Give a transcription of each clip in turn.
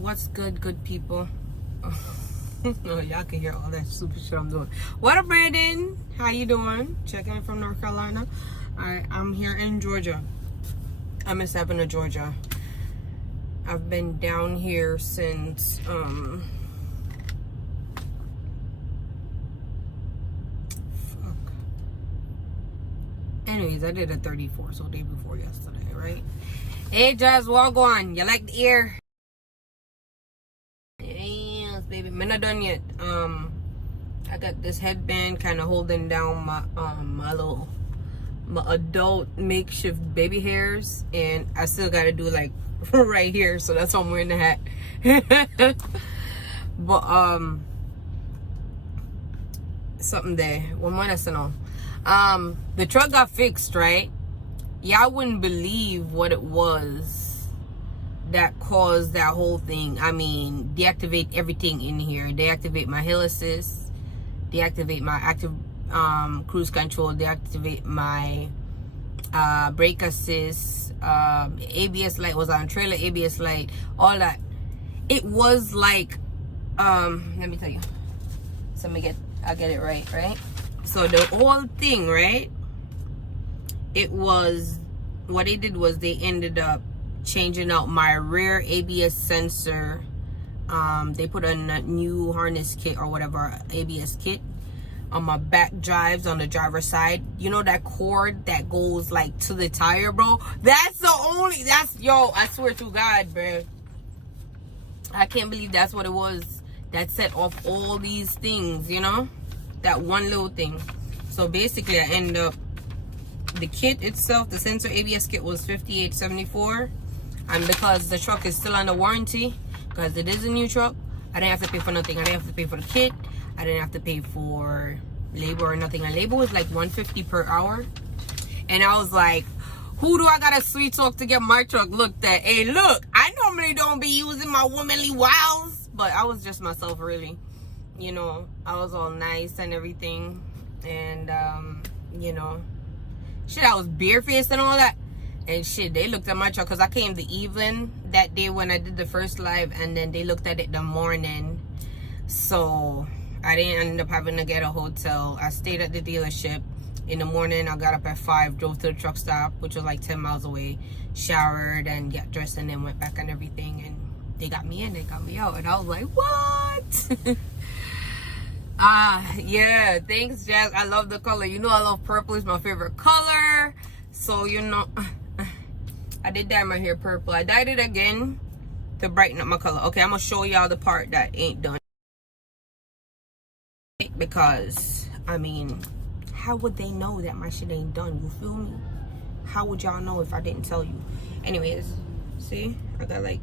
What's good people? Oh, y'all can hear all that super shit I'm doing. What up, Brandon? How you doing? Checking in from North Carolina. I'm here in Georgia. I'm in Savannah, Georgia. I've been down here since anyways, I did a 34, so day before yesterday, right? Hey, Jazz, walk on. You like the ear? Yes, baby. I'm not done yet. I got this headband kind of holding down my my adult makeshift baby hairs, and I still got to do like right here, so that's why I'm wearing the hat. But something there. One more lesson on. The truck got fixed, right? Y'all wouldn't believe what it was that caused that whole thing. I mean, deactivate everything in here. Deactivate my hill assist, deactivate my active cruise control, deactivate my brake assist, ABS light was on, trailer ABS light, all that. It was like let me tell you, so I'll get it right. So the whole thing, right, it was, what they did was they ended up changing out my rear ABS sensor. They put a new harness kit or whatever, ABS kit on my back drives on the driver's side. You know that cord that goes like to the tire, bro? That's yo, I swear to God, bro, I can't believe that's what it was that set off all these things, you know, that one little thing. So basically I end up, the kit itself, the sensor ABS kit, was $58.74, and because the truck is still under warranty, because it is a new truck, I didn't have to pay for nothing. I didn't have to pay for the kit, I didn't have to pay for labor or nothing. And labor was like $150 per hour, and I was like, who do I gotta sweet talk to get my truck looked at? Hey, look, I normally don't be using my womanly wiles, but I was just myself, really, you know. I was all nice and everything, and you know, shit, I was barefaced and all that. And shit, they looked at my truck, because I came the evening that day when I did the first live, and then they looked at it the morning. So I didn't end up having to get a hotel. I stayed at the dealership. In the morning, I got up at 5, drove to the truck stop, which was like 10 miles away, showered and got dressed, and then went back and everything. And they got me in, they got me out. And I was like, what? Yeah, thanks, Jazz. I love the color. You know I love purple. It's my favorite color. So, you know, I did dye my hair purple. I dyed it again to brighten up my color. Okay, I'm gonna show y'all the part that ain't done, because I mean, how would they know that my shit ain't done? You feel me? How would y'all know if I didn't tell you? Anyways, see, I got like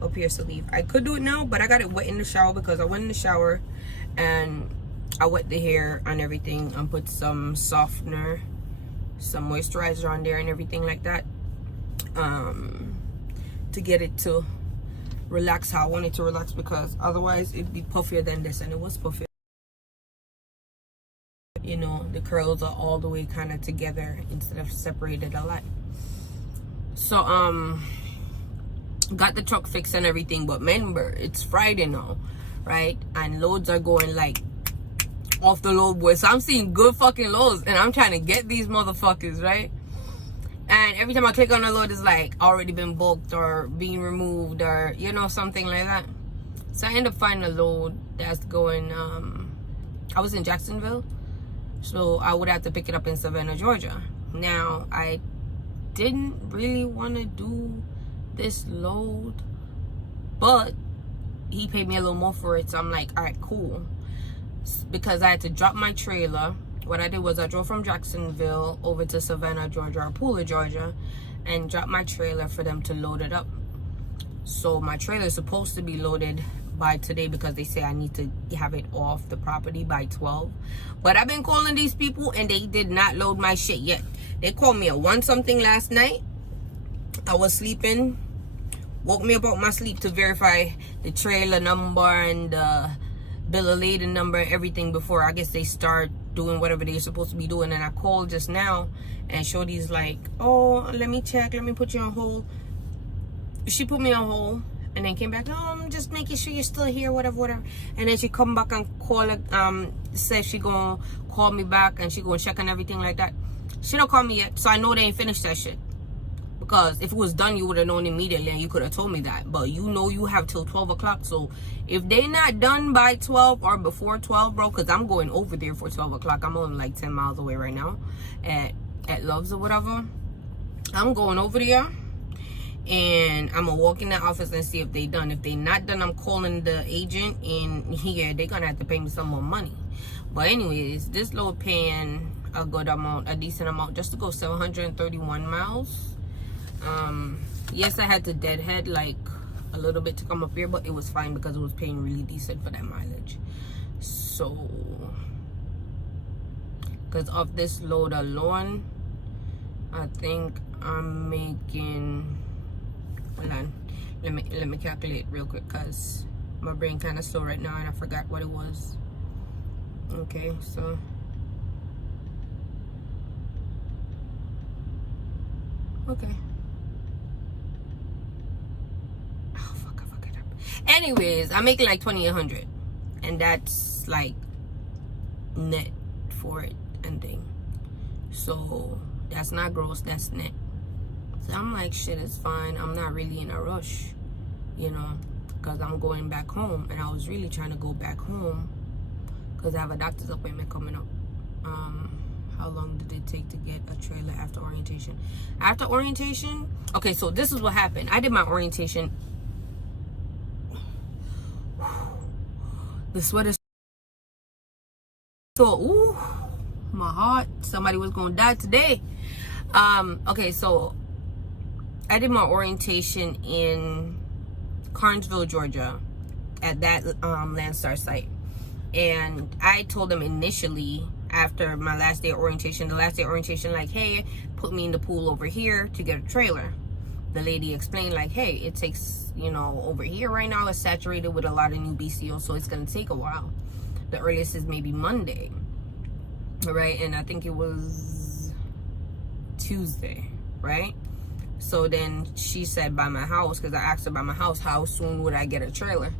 up here to leave. I could do it now, but I got it wet in the shower, because I went in the shower and I wet the hair and everything and put some softener, some moisturizer on there and everything like that, to get it to relax how I want it to relax, because otherwise it'd be puffier than this, and it was puffier. You know, the curls are all the way kind of together instead of separated a lot. So got the truck fixed and everything, but remember, it's Friday now, right? And loads are going like off the load boy. So I'm seeing good fucking loads, and I'm trying to get these motherfuckers, right? And every time I click on the load, it's like already been booked or being removed, or you know, something like that. So I end up finding a load that's going, I was in Jacksonville, so I would have to pick it up in Savannah, Georgia. Now, I didn't really want to do this load, but he paid me a little more for it, so I'm like, all right, cool. Because I had to drop my trailer. What I did was I drove from Jacksonville over to Savannah, Georgia, or Pooler, Georgia, and dropped my trailer for them to load it up. So my trailer is supposed to be loaded by today, because they say I need to have it off the property by 12. But I've been calling these people, and they did not load my shit yet. They called me at 1 something last night. I was sleeping, woke me up out my sleep to verify the trailer number and the bill of lading number, everything, before I guess they start doing whatever they're supposed to be doing. And I called just now, and Shorty's like, oh, let me check, let me put you on hold. She put me on hold, And then came back, no, I'm just making sure you're still here, whatever. And then she come back and call it, says she gonna call me back and she gonna check and everything like that. She don't call me yet, so I know they ain't finished that shit. Because if it was done, you would have known immediately and you could have told me that. But you know you have till 12 o'clock. So if they not done by 12 or before 12, bro, because I'm going over there for 12 o'clock. I'm only like 10 miles away right now at Love's or whatever. I'm going over there. And I'm gonna walk in the office and see if they done. If they not done, I'm calling the agent, and yeah, they're gonna have to pay me some more money. But anyways, this load paying a good amount, a decent amount, just to go 731 miles. Yes, I had to deadhead like a little bit to come up here, but it was fine because it was paying really decent for that mileage. So, because of this load alone, I think I'm making. Hold on, let me calculate real quick because my brain kind of slow right now and I forgot what it was. Okay, so okay. Oh fuck, I fucked it up. Anyways, I'm making like 2,800, and that's like net for it and thing. So that's not gross, that's net. So I'm like, shit, it's fine. I'm not really in a rush, you know, because I'm going back home. And I was really trying to go back home because I have a doctor's appointment coming up. How long did it take to get a trailer after orientation? After orientation? Okay, so this is what happened. I did my orientation. The sweater. So, ooh, my heart. Somebody was going to die today. Okay, so I did my orientation in Carnesville, Georgia, at that Landstar site. And I told them initially, after my last day of orientation, like, hey, put me in the pool over here to get a trailer. The lady explained, like, hey, it takes, you know, over here right now, it's saturated with a lot of new BCO, so it's going to take a while. The earliest is maybe Monday, right? And I think it was Tuesday, right? So then she said by my house, because I asked her by my house, how soon would I get a trailer?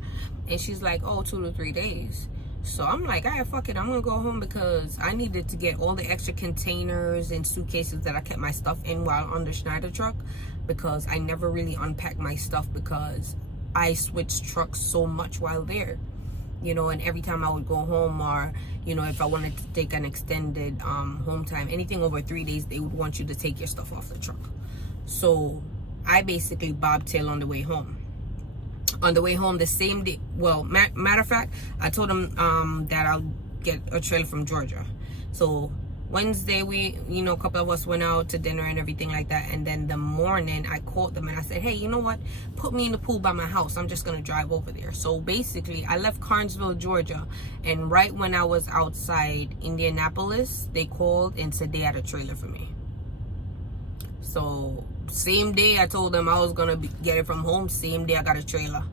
And she's like, oh, 2 to 3 days. So I'm like, all right, fuck it. I'm going to go home because I needed to get all the extra containers and suitcases that I kept my stuff in while on the Schneider truck, because I never really unpacked my stuff because I switched trucks so much while there. You know, and every time I would go home, or, you know, if I wanted to take an extended home time, anything over 3 days, they would want you to take your stuff off the truck. So I basically bobtail on the way home. On the way home the same day, well, matter of fact, I told them that I'll get a trailer from Georgia. So Wednesday, we, you know, a couple of us went out to dinner and everything like that. And then the morning, I called them and I said, hey, you know what? Put me in the pool by my house. I'm just going to drive over there. So basically, I left Carnesville, Georgia. And right when I was outside Indianapolis, they called and said they had a trailer for me. So same day I told them I was going to get it from home. Same day I got a trailer.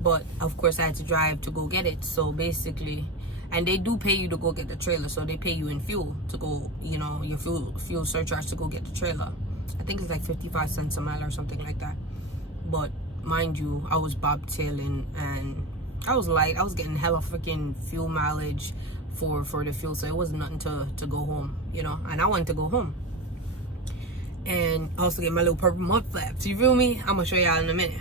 But of course, I had to drive to go get it. So basically... And they do pay you to go get the trailer. So they pay you in fuel to go, you know, your fuel surcharge to go get the trailer. I think it's like 55 cents a mile or something like that. But mind you, I was bobtailing and I was light. I was getting hella freaking fuel mileage for the fuel. So it wasn't nothing to go home, you know. And I wanted to go home. And also get my little purple mud flaps. You feel me? I'm going to show y'all in a minute.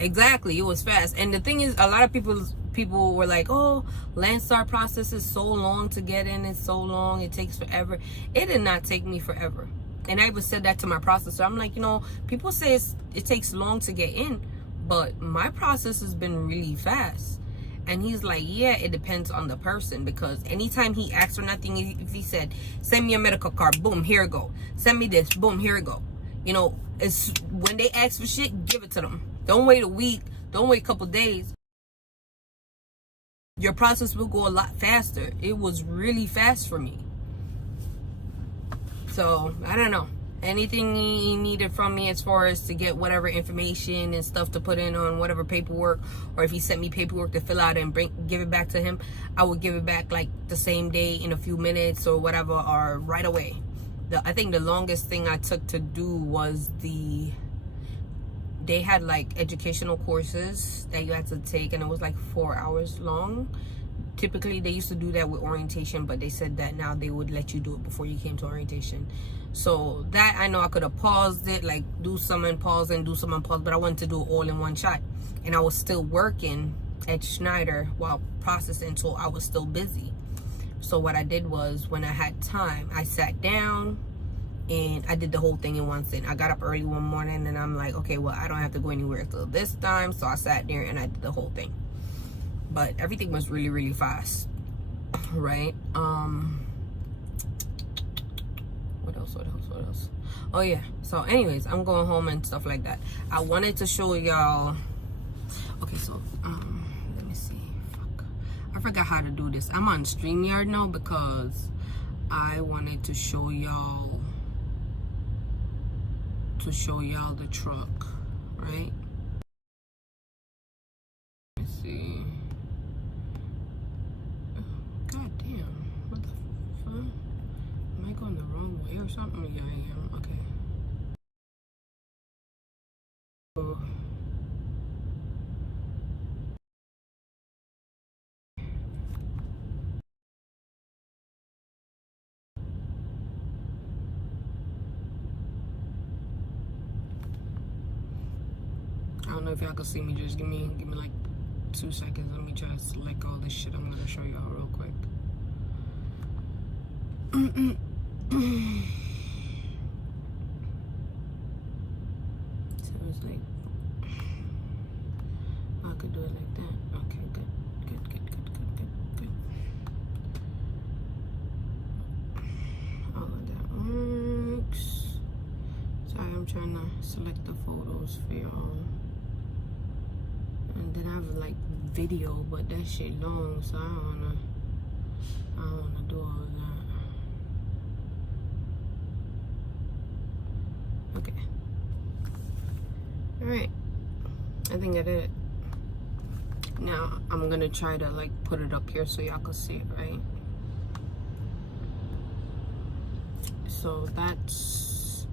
Exactly. It was fast. And the thing is, a lot of people were like, oh, Landstar process is so long to get in. It's so long. It takes forever. It did not take me forever. And I even said that to my processor. I'm like, you know, people say it takes long to get in, but my process has been really fast. And he's like, yeah, it depends on the person, because anytime he asks for nothing, if he said, send me a medical card, boom, here it go. Send me this, boom, here it go. You know, it's when they ask for shit, give it to them. Don't wait a week. Don't wait a couple days. Your process will go a lot faster. It was really fast for me. So, I don't know. Anything he needed from me as far as to get whatever information and stuff to put in on whatever paperwork, or if he sent me paperwork to fill out and give it back to him, I would give it back like the same day, in a few minutes or whatever, or right away. I think the longest thing I took to do was the they had like educational courses that you had to take, and it was like 4 hours long. Typically they used to do that with orientation, but they said that now they would let you do it before you came to orientation. So that, I know I could have paused it, like do some and pause and do some and pause, but I wanted to do it all in one shot. And I was still working at Schneider while processing, so I was still busy. So what I did was, when I had time, I sat down and I did the whole thing in one sitting. I got up early one morning and I'm like, okay, well, I don't have to go anywhere till this time. So I sat there and I did the whole thing. But everything was really, really fast, right? What else? Oh yeah, so anyways, I'm going home and stuff like that. I wanted to show y'all. Okay, so let me see. Fuck, I forgot how to do this. I'm on StreamYard now because I wanted to show y'all the truck, right? Let's see. God damn, what the fuck? Am I going the wrong way or something? Yeah, I am. Okay. Oh. I don't know if y'all can see me. Just give me like 2 seconds. Let me try to select all this shit I'm gonna show y'all real quick. So it's like, I could do it like that. Okay, good. All of that works. Sorry, I'm trying to select the photos for y'all. And then I have like video, but that shit long, so I don't wanna do all of that. Okay. Alright. I think I did it. Now I'm gonna try to like put it up here so y'all can see it, right? So that's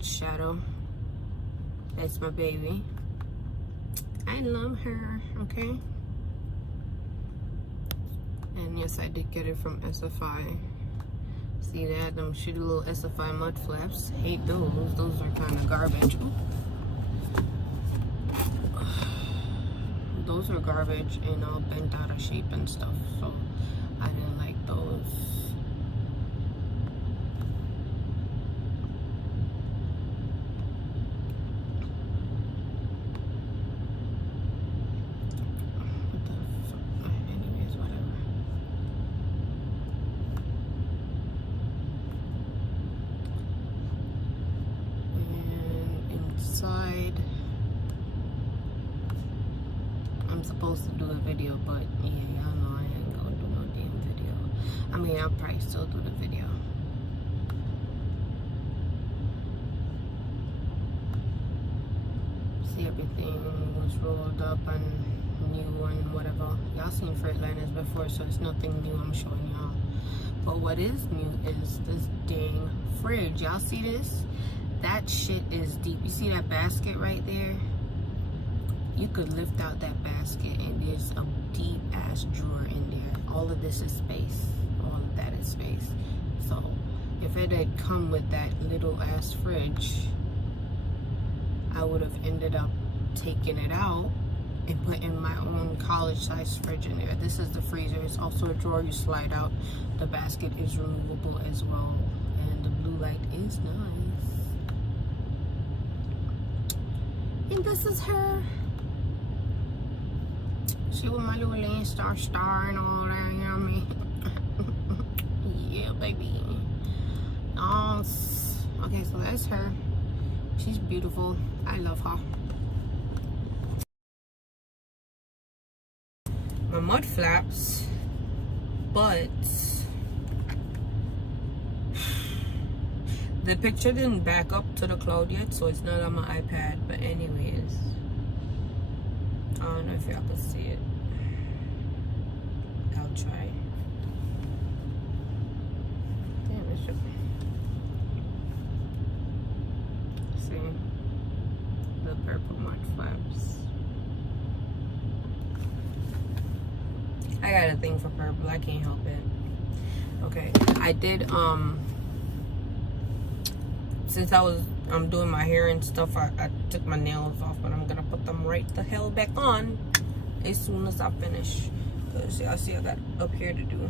Shadow. That's my baby. I love her, okay? And yes, I did get it from SFI. See, they had them shitty little SFI mud flaps. Hate those. Those are kind of garbage. Those are garbage and all bent out of shape and stuff. So I didn't like those. I'm supposed to do a video, but yeah, y'all know I ain't gonna do no damn video. I mean, I'll probably still do the video. See, everything was rolled up and new and whatever. Y'all seen Freightliners before, so it's nothing new I'm showing y'all. But what is new is this dang fridge. Y'all see this? That shit is deep. You see that basket right there? You could lift out that basket and there's a deep ass drawer in there. All of this is space. All of that is space. So if it had come with that little ass fridge, I would have ended up taking it out and putting my own college size fridge in there. This is the freezer. It's also a drawer you slide out. The basket is removable as well. And the blue light is nice. And this is her. She with my little Lane Star and all that, you know what I mean? Yeah, baby. Okay, so that's her. She's beautiful. I love her. My mud flaps, but the picture didn't back up to the cloud yet, so it's not on my iPad. But anyways, I don't know if y'all can see it. I'll try. Damn, it should see. the purple one first. I got a thing for purple. I can't help it. Okay, I did since I'm doing my hair and stuff, I took my nails off, but I'm gonna put them right the hell back on as soon as I finish. Cause y'all see I got up here to do.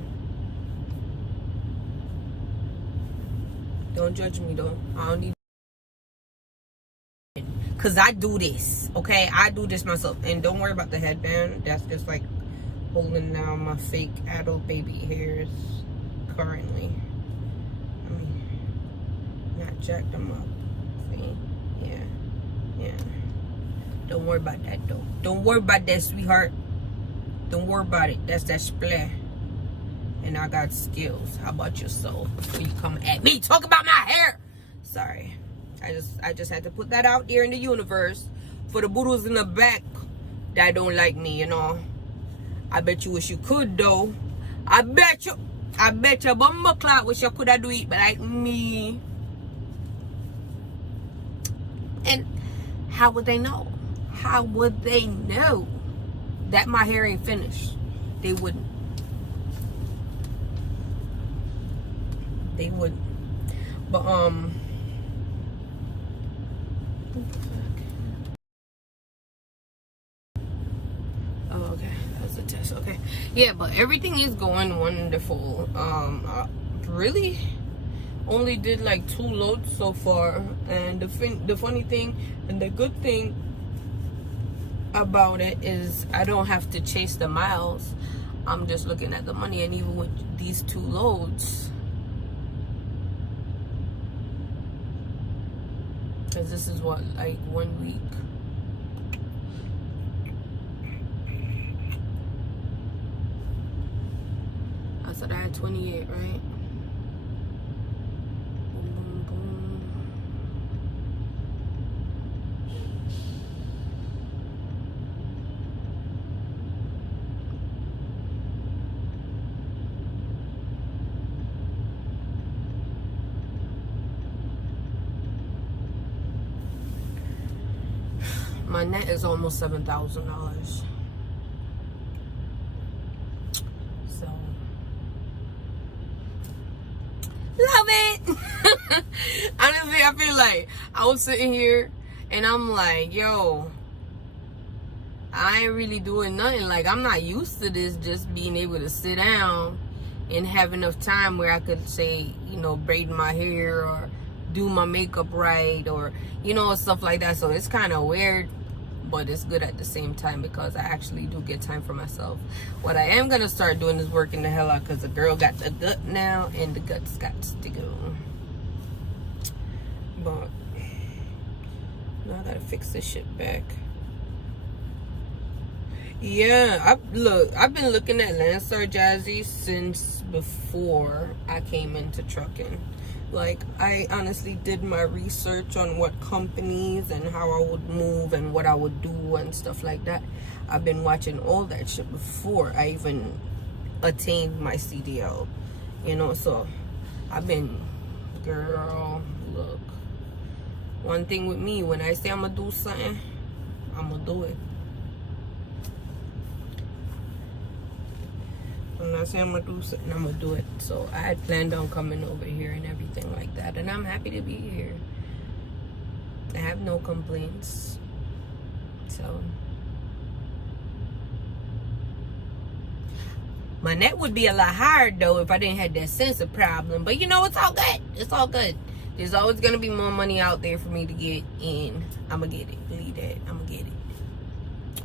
Don't judge me though. I don't need, cause I do this, okay? I do this myself. And don't worry about the headband. That's just like holding down my fake adult baby hairs currently. I mean, not jack them up. See? Yeah. Don't worry about that though. Don't worry about that, sweetheart. Don't worry about it. That's that splash. And I got skills. How about yourself? Before you come at me, talk about my hair. Sorry. I just had to put that out there in the universe for the boodles in the back that don't like me, you know. I bet you wish you could though. I bet you bumble clock wish you could have do it but like me. And how would they know? How would they know that my hair ain't finished? They wouldn't. They wouldn't. But oh, okay, that was a test. Okay, yeah, but everything is going wonderful. I really only did like 2 loads so far, and the funny thing and the good thing about it is I don't have to chase the miles. I'm just looking at the money, and even with these 2 loads, because this is what, like 1 week. I said I had 28, right? Boom, boom, boom. My net is almost $7,000. So, love it. Honestly, I feel like I was sitting here and I'm like, yo, I ain't really doing nothing. Like, I'm not used to this, just being able to sit down and have enough time where I could say, you know, braid my hair or do my makeup right, or, you know, stuff like that. So it's kind of weird, but it's good at the same time because I actually do get time for myself. What I am gonna start doing is working the hell out, because the girl got the gut now and the guts got to go. But now I gotta fix this shit back. Yeah, I've been looking at Landstar Jazzy since before I came into trucking. Like, I honestly did my research on what companies and how I would move and what I would do and stuff like that. I've been watching all that shit before I even attained my CDL, you know. So I've been, girl, look, one thing with me, when I say I'm gonna do something, I'm gonna do it. When I say I'm gonna do something, I'm gonna do it. So I had planned on coming over here and everything like that, and I'm happy to be here. I have no complaints. So my net would be a lot higher though if I didn't have that sensor problem. But you know, it's all good. It's all good. There's always gonna be more money out there for me to get in. I'm gonna get it. Believe that. I'm gonna get it.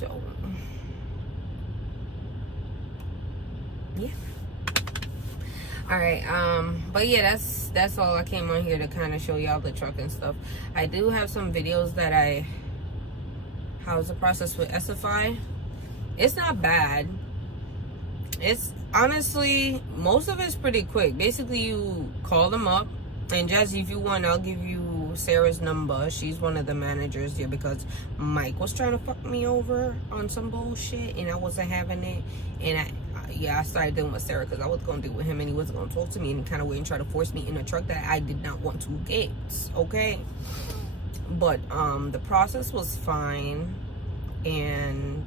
So yeah. All right. But yeah, that's all I came on here to kind of show y'all the truck and stuff. I do have some videos that how's the process with SFI. It's not bad. It's honestly, most of it's pretty quick. Basically, you call them up, and Jazzy, if you want, I'll give you Sarah's number. She's one of the managers here, because Mike was trying to fuck me over on some bullshit and I wasn't having it. And I started dealing with Sarah because I was going to deal with him and he wasn't going to talk to me, and he kind of went and tried to force me in a truck that I did not want to get. Okay, But the process was fine and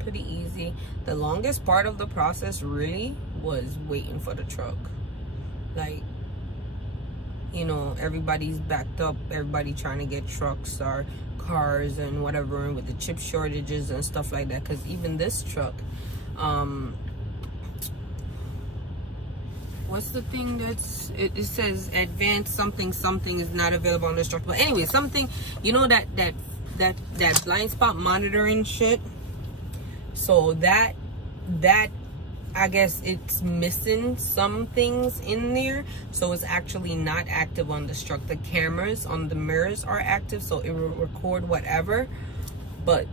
pretty easy. The longest part of the process really was waiting for the truck. Like, you know, everybody's backed up, everybody trying to get trucks or cars and whatever, and with the chip shortages and stuff like that. Because even this truck, what's the thing that's it says advanced something is not available on this truck. But anyway, something, you know, that blind spot monitoring shit. So that I guess it's missing some things in there, so it's actually not active on this truck. The cameras on the mirrors are active, so it will record whatever, but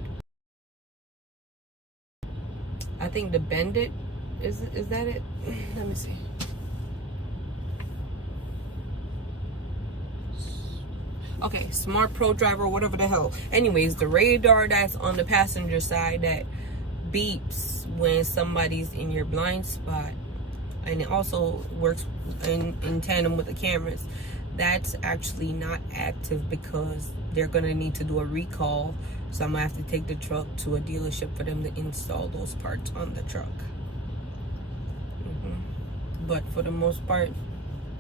I think the bend it is that it? Let me see. Okay, Smart Pro Driver, whatever the hell. Anyways, the radar that's on the passenger side that beeps when somebody's in your blind spot, and it also works in tandem with the cameras, that's actually not active because they're gonna need to do a recall. So I'm gonna have to take the truck to a dealership for them to install those parts on the truck. But for the most part,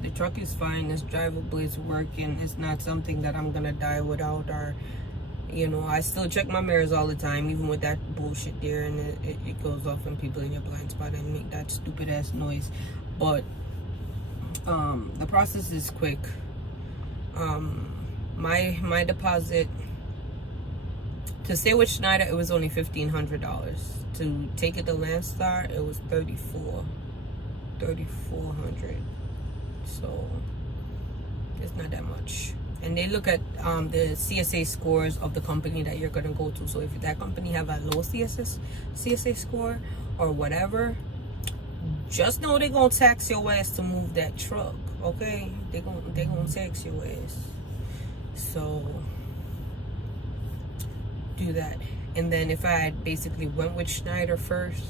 the truck is fine, it's drivable, it's working. It's not something that I'm gonna die without, or, you know, I still check my mirrors all the time, even with that bullshit there, and it goes off when people in your blind spot and make that stupid ass noise. But the process is quick. My deposit to stay with Schneider, it was only $1,500. To take it to Landstar, it was $3,400. So it's not that much. And they look at the CSA scores of the company that you're gonna go to. So if that company have a low CSA score or whatever, just know they're gonna tax your ass to move that truck. Okay, they're gonna tax your ass. So do that. And then if I had basically went with Schneider first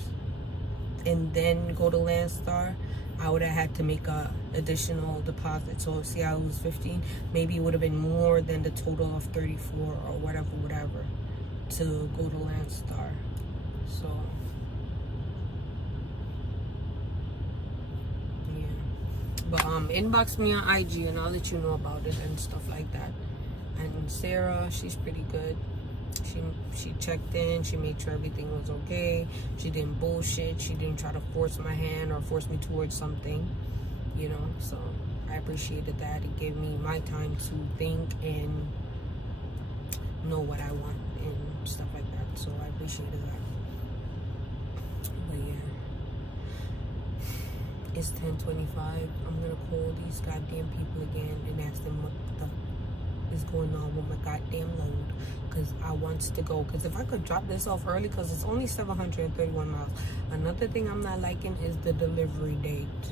and then go to Landstar, I would have had to make a additional deposit. So see how it was 15, maybe it would have been more than the total of 34 or whatever to go to Landstar. So yeah, but inbox me on IG and I'll let you know about it and stuff like that. And Sarah, she's pretty good. She checked in, she made sure everything was okay, she didn't bullshit, she didn't try to force my hand or force me towards something, you know. So I appreciated that. It gave me my time to think and know what I want and stuff like that. So I appreciated that. But yeah, it's 10:25. I'm gonna call these goddamn people again and ask them what the is going on with my goddamn load, because I want to go. Because if I could drop this off early, because it's only 731 miles. Another thing I'm not liking is the delivery date.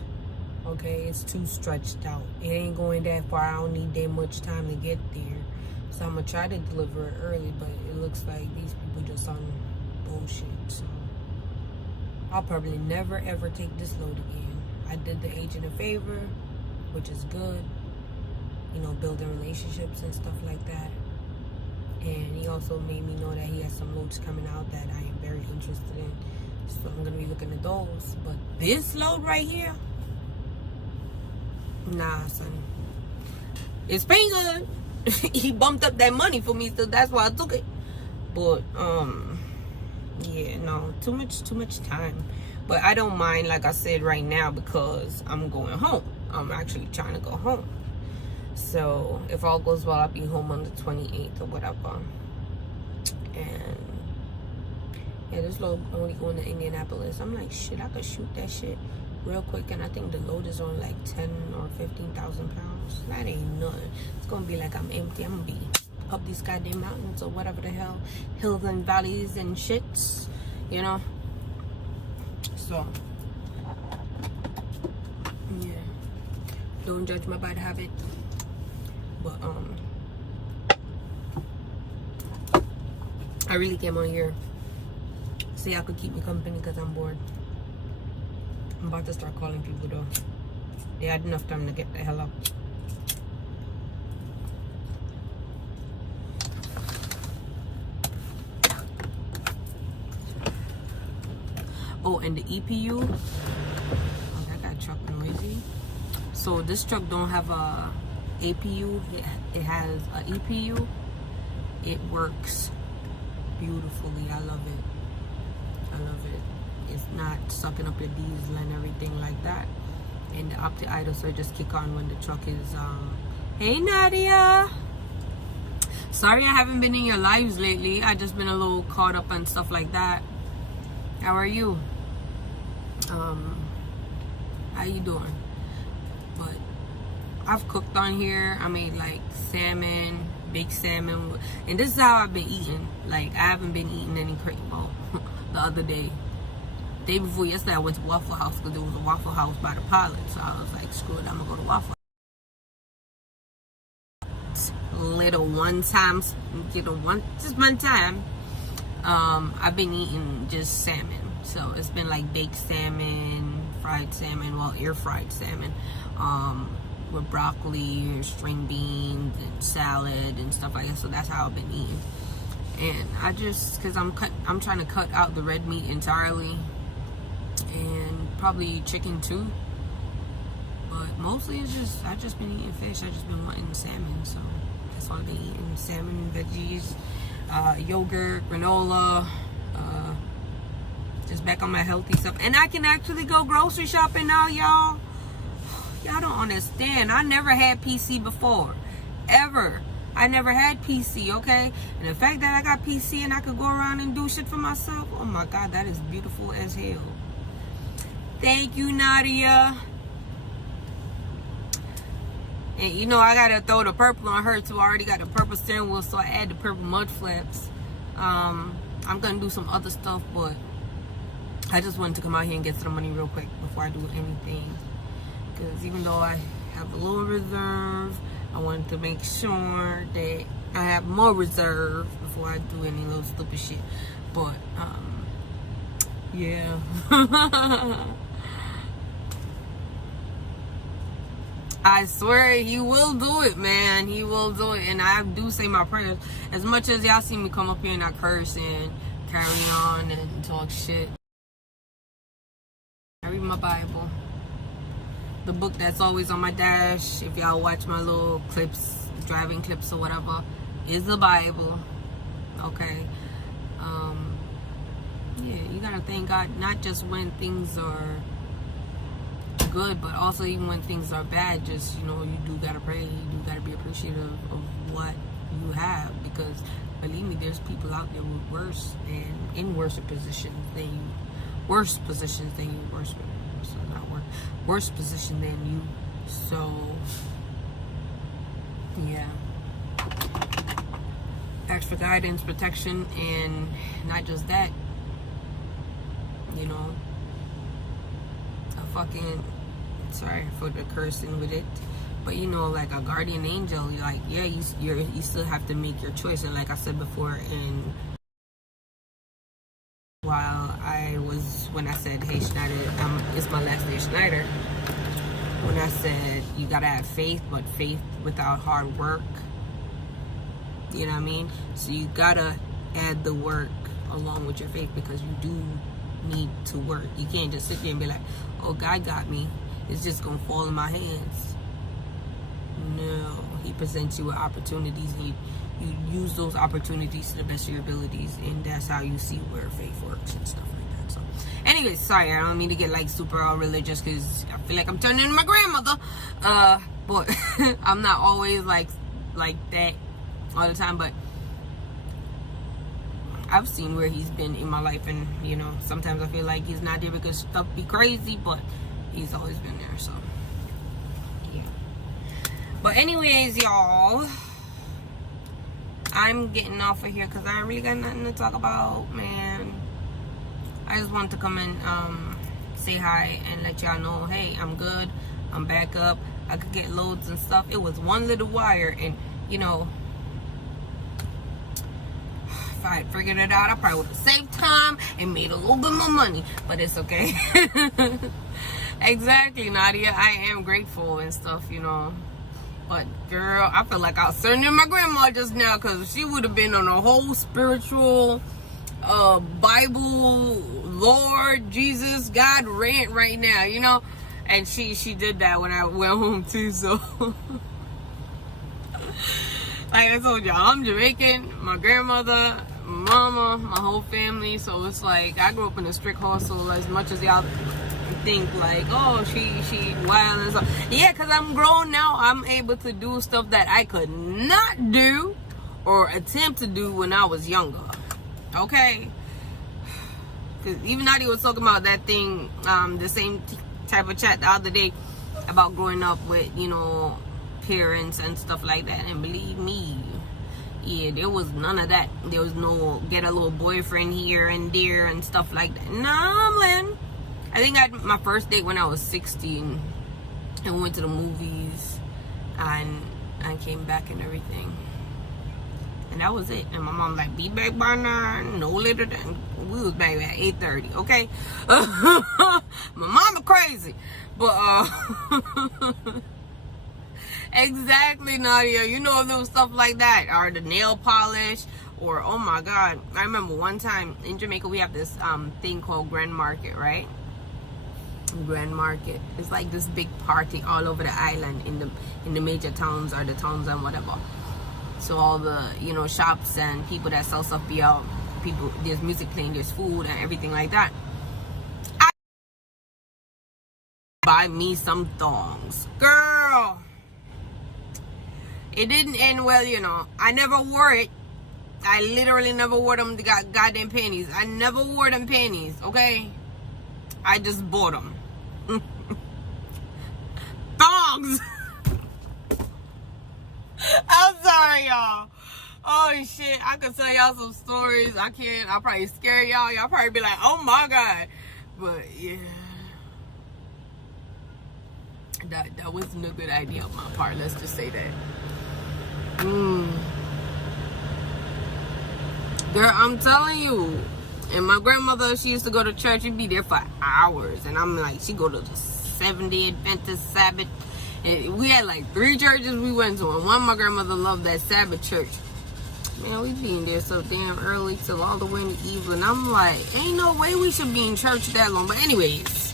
Okay, it's too stretched out. It ain't going that far. I don't need that much time to get there. So I'm gonna try to deliver it early, but it looks like these people just on bullshit. So I'll probably never ever take this load again. I did the agent a favor, which is good. You know, building relationships and stuff like that. And he also made me know that he has some loads coming out that I am very interested in. So I'm gonna be looking at those. But this load right here, nah, son. It's paying good. He bumped up that money for me, so that's why I took it. But yeah, no, too much time. But I don't mind, like I said, right now, because I'm going home. I'm actually trying to go home. So if all goes well, I'll be home on the 28th or whatever. And yeah, this load only going to Indianapolis. I'm like, shit, I could shoot that shit real quick. And I think the load is on like 10 or 15,000 pounds. That ain't nothing. It's gonna be like I'm empty. I'm gonna be up these goddamn mountains or whatever the hell, hills and valleys and shits, you know. So yeah, don't judge my bad habit. But I really came on here so y'all could keep me company because I'm bored. I'm about to start calling people though. They had enough time to get the hell up. and the EPU. Oh, that got truck noisy. So this truck don't have a APU. It has a EPU. It works beautifully. I love it. I love it. It's not sucking up your diesel and everything like that. And the optic idle, so just kick on when the truck is hey Nadia. Sorry I haven't been in your lives lately. I just been a little caught up on stuff like that. How are you? How you doing? But I've cooked on here. I made like salmon, baked salmon, and this is how I've been eating. Like I haven't been eating any well, the other day before yesterday I went to Waffle House because there was a Waffle House by the pilot. So I was like, screw it, I'm gonna go to Waffle House. Little one time, just one time. I've been eating just salmon. So it's been like baked salmon, fried salmon, well, air fried salmon, with broccoli or string beans and salad and stuff like that. So that's how I've been eating. And I just, cause I'm trying to cut out the red meat entirely, and probably chicken too. But mostly it's just, I've just been eating fish. I've just been wanting salmon, so that's all I've been eating. Salmon, veggies, yogurt, granola, just back on my healthy stuff. And I can actually go grocery shopping now, y'all. Y'all don't understand. I never had PC before, ever. I never had PC, okay? And the fact that I got PC and I could go around and do shit for myself, oh my God, that is beautiful as hell. Thank you, Nadia. And you know, I gotta throw the purple on her too. I already got the purple steering wheel, so I add the purple mud flaps. I'm gonna do some other stuff, but I just wanted to come out here and get some money real quick before I do anything. Because even though I have a little reserve, I wanted to make sure that I have more reserve before I do any little stupid shit. But yeah. I swear he will do it, man. He will do it. And I do say my prayers. As much as y'all see me come up here and I curse and carry on and talk shit, I read my Bible. The book that's always on my dash, if y'all watch my little clips, driving clips or whatever, is the Bible. Okay. Yeah, you gotta thank God, not just when things are good, but also even when things are bad. Just, you know, you do gotta pray. You do gotta be appreciative of what you have, because believe me, there's people out there with worse and in worse positions than you, worse position than you. So yeah, ask for guidance, protection, and not just that, you know, a fucking, sorry for the cursing with it, but you know, like a guardian angel. You're like, yeah, you still have to make your choice. And like I said before, and when I said, hey Schneider, it's my last day Schneider, when I said you gotta have faith, but faith without hard work, you know what I mean? So you gotta add the work along with your faith, because you do need to work. You can't just sit there and be like, oh, God got me, it's just gonna fall in my hands. No, he presents you with opportunities, and you use those opportunities to the best of your abilities, and that's how you see where faith works and stuff like that. So anyways, sorry, I don't mean to get like super religious, because I feel like I'm turning into my grandmother, but I'm not always like that all the time. But I've seen where he's been in my life, and you know, sometimes I feel like he's not there because stuff be crazy, but he's always been there. So yeah. But anyways, y'all, I'm getting off of here because I really got nothing to talk about, man. I just wanted to come and say hi and let y'all know, hey, I'm good, I'm back up, I could get loads and stuff. It was one little wire, and you know, if I had figured it out, I probably would have saved time and made a little bit more money, but it's okay. Exactly, Nadia, I am grateful and stuff, you know. But girl, I feel like I was turning to my grandma just now, because she would have been on a whole spiritual Bible Lord Jesus God rant right now, you know. And she did that when I went home too. So like I told y'all, I'm Jamaican. My grandmother, mama, my whole family. So it's like I grew up in a strict household. As much as y'all think like, oh, she wild and stuff. Yeah, because I'm grown now. I'm able to do stuff that I could not do or attempt to do when I was younger. Okay? Because even Nadia was talking about that thing, the same type of chat the other day about growing up with, you know, parents and stuff like that. And believe me, yeah, there was none of that. There was no get a little boyfriend here and there and stuff like that. Nah, man. I think I had my first date when I was 16 and we went to the movies and I came back and everything. And that was it. And my mom like, be back by 9, no later than. We was back at 8:30, okay? My mama crazy. But exactly, Nadia. You know, there was stuff like that. Or the nail polish. Or, oh my God. I remember one time in Jamaica, we have this thing called Grand Market, right? Grand Market. It's like this big party all over the island in the major towns or the towns and whatever. So all the, you know, shops and people that sell stuff be out. People, there's music playing, there's food and everything like that. I buy me some thongs, girl. It didn't end well, you know. I never wore it. I literally never wore them goddamn panties. I never wore them panties, okay? I just bought them. Thongs. I'm sorry, y'all. Oh shit, I could tell y'all some stories. I can't. I'll probably scare y'all. Y'all probably be like, oh my God. But yeah, that wasn't a good idea on my part. Let's just say that. Girl, I'm telling you. And my grandmother, she used to go to church and be there for hours. And I'm like, she go to the 7-day Adventist Sabbath. And we had like 3 churches we went to. And one, my grandmother loved that Sabbath church. Man, we be in there so damn early till all the way in the evening. I'm like, ain't no way we should be in church that long. But anyways.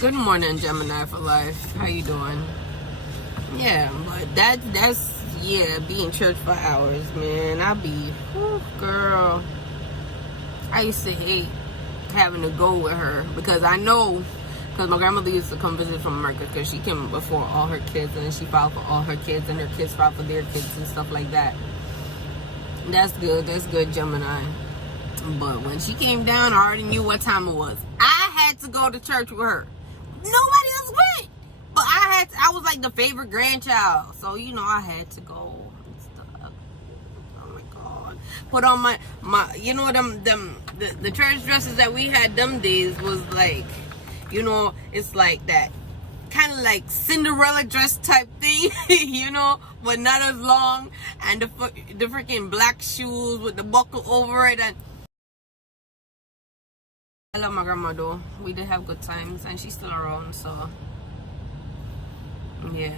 Good morning, Gemini for life. How you doing? Yeah, but that's yeah, be in church for hours, man. I be, whew, girl. I used to hate having to go with her because I know, because my grandmother used to come visit from America because she came before all her kids and she filed for all her kids and her kids filed for their kids and stuff like that. That's good, Gemini. But when she came down, I already knew what time it was. I had to go to church with her. Nobody else went. But I was like the favorite grandchild. So, you know, I had to go and stuff. Oh my God. Put on my you know, the church dresses that we had them days was like, you know, it's like that kind of like Cinderella dress type thing, you know, but not as long. And the freaking black shoes with the buckle over it. And I love my grandma though. We did have good times and she's still around, so yeah.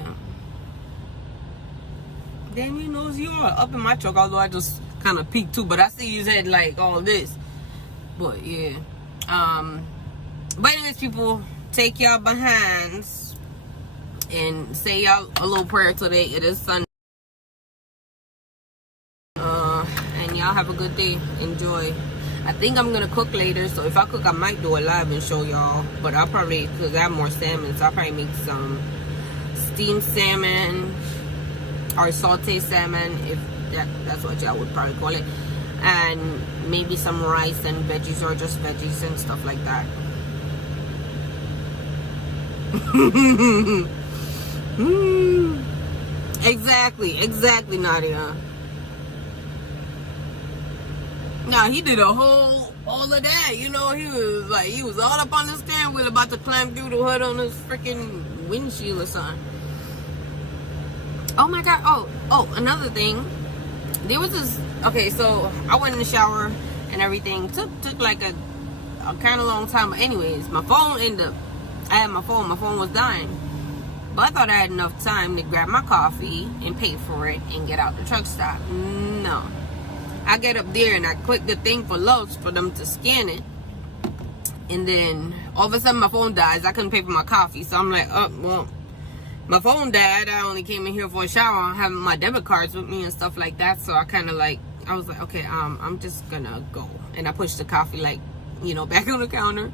Damn, you knows you are up in my truck, although I just kind of peeked too, but I see you had like all this. But yeah. But anyways, people, take y'all behinds and say y'all a little prayer today. It is Sunday. And y'all have a good day. Enjoy. I think I'm gonna cook later, so if I cook, I might do a live and show y'all. But I'll probably, because I have more salmon, so I'll probably make some steamed salmon or saute salmon, if that's what y'all would probably call it, and maybe some rice and veggies, or just veggies and stuff like that. Exactly, Nadia. Now he did all of that, you know. He was all up on the steering wheel about to climb through the hood on his freaking windshield or something. Oh my God. Oh, another thing. There was this, okay, so I went in the shower and everything. Took like a kind of long time. But anyways, my phone I had my phone was dying. But I thought I had enough time to grab my coffee and pay for it and get out the truck stop. No. I get up there and I click the thing for Lowe's for them to scan it. And then all of a sudden my phone dies. I couldn't pay for my coffee. So I'm like, oh, well, my phone died. I only came in here for a shower. I have my debit cards with me and stuff like that. So I kind of like, I was like, okay, I'm just gonna go. And I pushed the coffee, like, you know, back on the counter.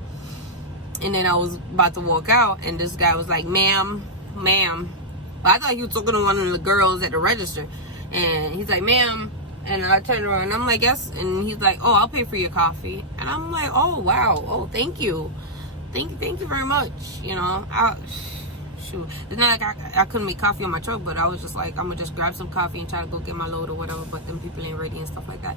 And then I was about to walk out. And this guy was like, ma'am. But I thought he was talking to one of the girls at the register. And he's like, ma'am. And I turned around and I'm like, yes. And he's like, oh, I'll pay for your coffee. And I'm like, oh, wow. Oh, thank you. Thank you very much. You know, shoot. It's not like I couldn't make coffee on my truck, but I was just like, I'm going to just grab some coffee and try to go get my load or whatever. But them people ain't ready and stuff like that.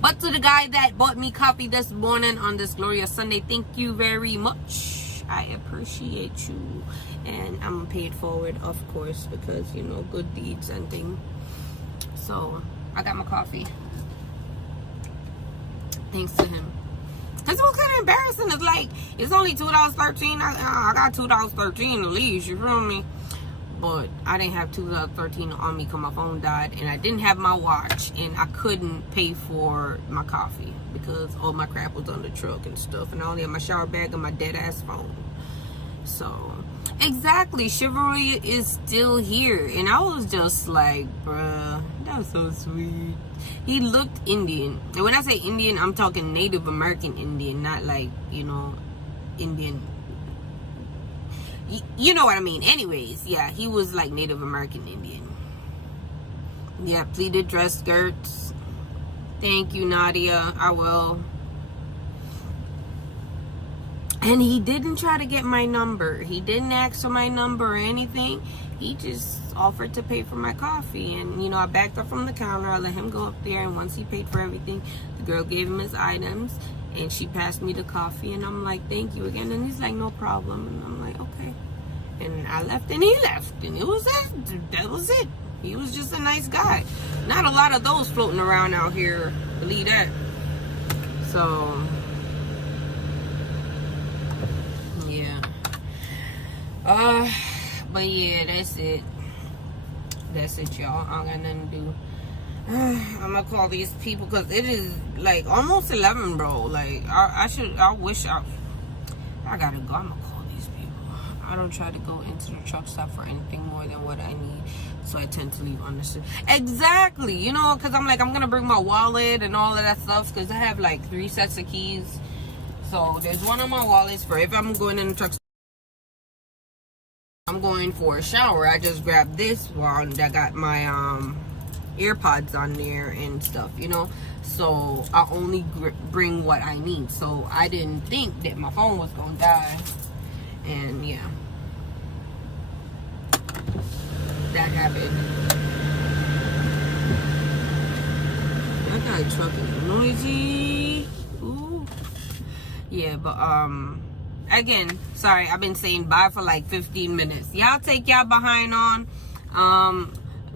But to the guy that bought me coffee this morning on this glorious Sunday, thank you very much. I appreciate you. And I'm paid forward, of course, because, you know, good deeds and things. So I got my coffee. Thanks to him. Because it was kind of embarrassing. It's like, it's only $2.13. I got $2.13 at least, you feel me? But I didn't have $2.13 on me because my phone died. And I didn't have my watch. And I couldn't pay for my coffee because all my crap was on the truck and stuff. And I only had my shower bag and my dead-ass phone. So, exactly. Chivalry is still here. And I was just like, bruh, that was so sweet. He looked Indian. And when I say Indian, I'm talking Native American Indian, not like, you know, Indian. You know what I mean. Anyways, yeah, he was like Native American Indian. Yeah, pleated dress skirts. Thank you, Nadia. I will. And he didn't try to get my number. He didn't ask for my number or anything. He just offered to pay for my coffee. And, you know, I backed up from the counter. I let him go up there. And once he paid for everything, the girl gave him his items. And she passed me the coffee. And I'm like, thank you again. And he's like, no problem. And I'm like, okay. And I left and he left. And it was it. That was it. He was just a nice guy. Not a lot of those floating around out here. Believe that. So, yeah. But yeah, that's it. That's it, y'all. I don't got nothing to do. I'm gonna call these people because it is like almost 11, bro. Like I wish I gotta go. I'm gonna call these people. I don't try to go into the truck stop for anything more than what I need, so I tend to leave unnecessary. Exactly, you know, because I'm like, I'm gonna bring my wallet and all of that stuff because I have like 3 sets of keys. So there's one on my wallet for if I'm going in the truck. I'm going for a shower. I just grabbed this one that got my AirPods on there and stuff, you know. So I only bring what I need. So I didn't think that my phone was gonna die, and yeah, that happened. That guy truck is noisy. Ooh. Yeah, but again, sorry, I've been saying bye for like 15 minutes. Y'all take y'all behind on.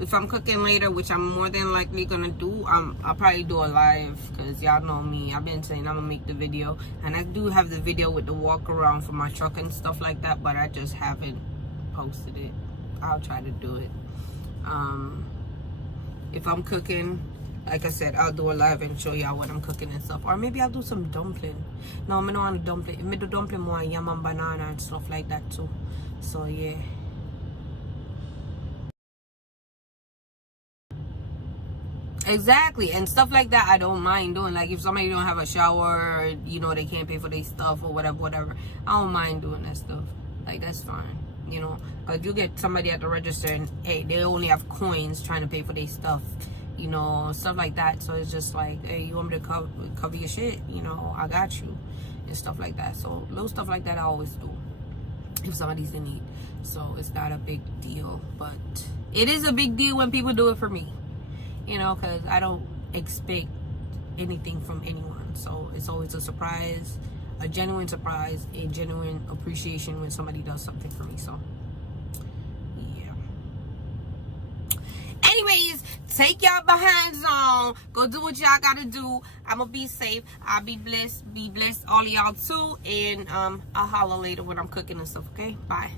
If I'm cooking later, which I'm more than likely gonna do, I'll probably do a live because y'all know me. I've been saying I'm gonna make the video, and I do have the video with the walk around for my truck and stuff like that, but I just haven't posted it. I'll try to do it. If I'm cooking, like I said, I'll do a live and show y'all what I'm cooking and stuff. Or maybe I'll do some dumpling. No, I don't want a dumpling. If I do dumpling, more yam and banana and stuff like that too. So yeah. Exactly, and stuff like that I don't mind doing. Like if somebody don't have a shower, or, you know, they can't pay for their stuff or whatever, I don't mind doing that stuff. Like that's fine, you know, because you get somebody at the register and hey, they only have coins trying to pay for their stuff, you know, stuff like that. So it's just like, hey, you want me to cover your shit, you know, I got you, and stuff like that. So little stuff like that I always do if somebody's in need. So it's not a big deal, but it is a big deal when people do it for me. You know, because I don't expect anything from anyone. So it's always a surprise, a genuine surprise, a genuine appreciation when somebody does something for me. So, yeah. Anyways, take y'all behinds on. Go do what y'all got to do. I'm going to be safe. I'll be blessed. Be blessed, all of y'all too. And I'll holler later when I'm cooking and stuff, okay? Bye.